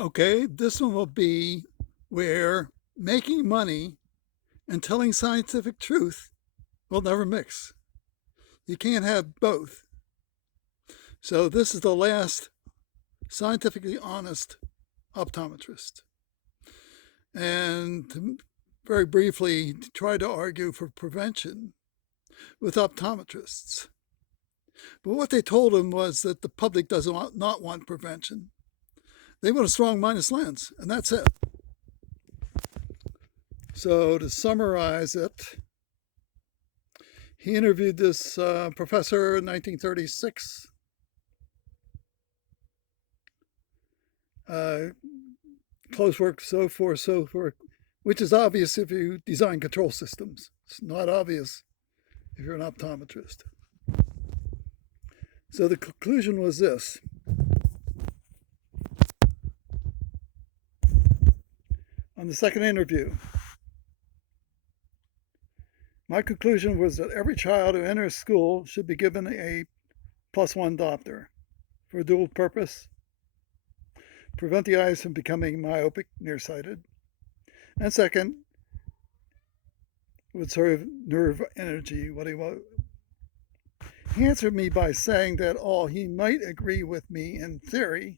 Okay, this one will be where making money and telling scientific truth will never mix. You can't have both. So this is the last scientifically honest optometrist. And very briefly, try to argue for prevention with optometrists. But what they told him was that the public does not want prevention. They want a strong minus lens, and that's it. So to summarize it, he interviewed this professor in 1936. Close work, so forth, which is obvious if you design control systems. It's not obvious if you're an optometrist. So the conclusion was this. On the second interview, my conclusion was that every child who enters school should be given a +1 diopter for a dual purpose: prevent the eyes from becoming myopic, nearsighted, and second, would serve nerve energy. He answered me by saying that he might agree with me in theory,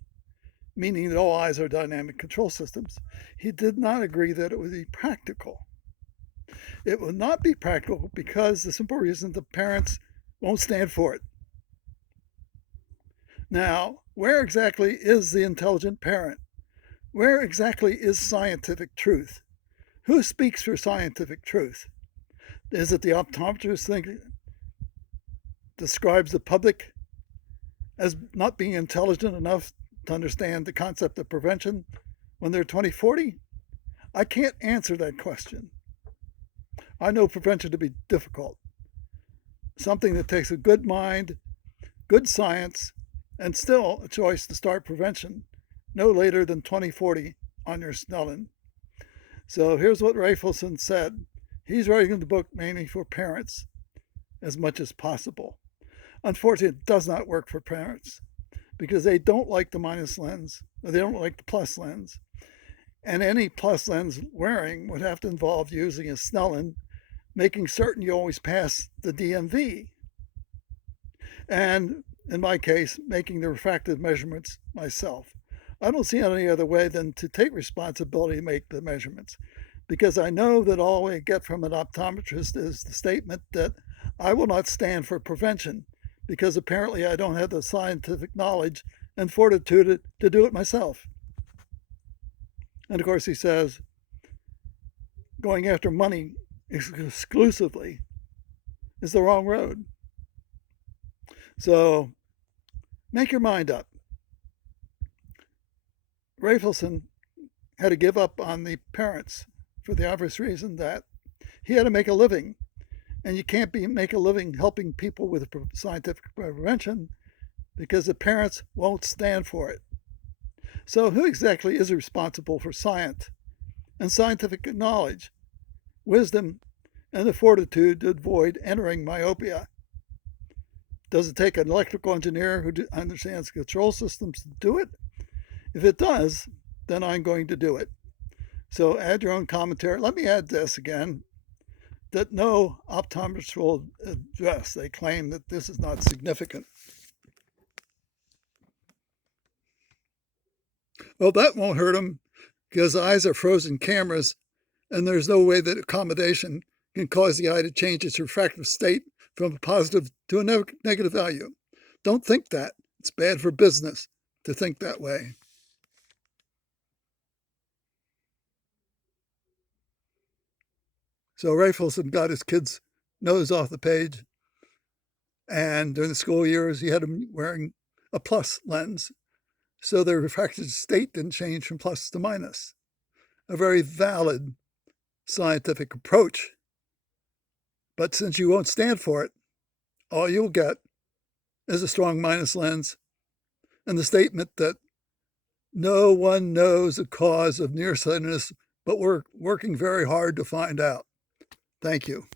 meaning that all eyes are dynamic control systems. He did not agree that it would be practical. It would not be practical because the simple reason the parents won't stand for it. Now, where exactly is the intelligent parent? Where exactly is scientific truth? Who speaks for scientific truth? Is it the optometrist describes the public as not being intelligent enough to understand the concept of prevention when they're 20/40? I can't answer that question. I know prevention to be difficult, something that takes a good mind, good science, and still a choice to start prevention no later than 2040 on your Snellen. So here's what Rafelson said. He's writing the book mainly for parents as much as possible. Unfortunately, it does not work for parents because they don't like the minus lens, or they don't like the plus lens. And any plus lens wearing would have to involve using a Snellen, making certain you always pass the DMV. And in my case, making the refractive measurements myself. I don't see any other way than to take responsibility to make the measurements, because I know that all I get from an optometrist is the statement that I will not stand for prevention because apparently I don't have the scientific knowledge and fortitude to do it myself. And of course, he says, going after money exclusively is the wrong road. So make your mind up. Rafelson had to give up on the parents for the obvious reason that he had to make a living. And you can't make a living helping people with scientific prevention because the parents won't stand for it. So who exactly is responsible for science and scientific knowledge, wisdom, and the fortitude to avoid entering myopia? Does it take an electrical engineer who understands control systems to do it? If it does, then I'm going to do it. So add your own commentary. Let me add this again, that no optometrist will address. They claim that this is not significant. Well, that won't hurt them because eyes are frozen cameras and there's no way that accommodation can cause the eye to change its refractive state from a positive to a negative value. Don't think that. It's bad for business to think that way. So Rafelson got his kid's nose off the page, and during the school years, he had him wearing a plus lens, so their refractive state didn't change from plus to minus. A very valid scientific approach. But since you won't stand for it, all you'll get is a strong minus lens and the statement that no one knows the cause of nearsightedness, but we're working very hard to find out. Thank you.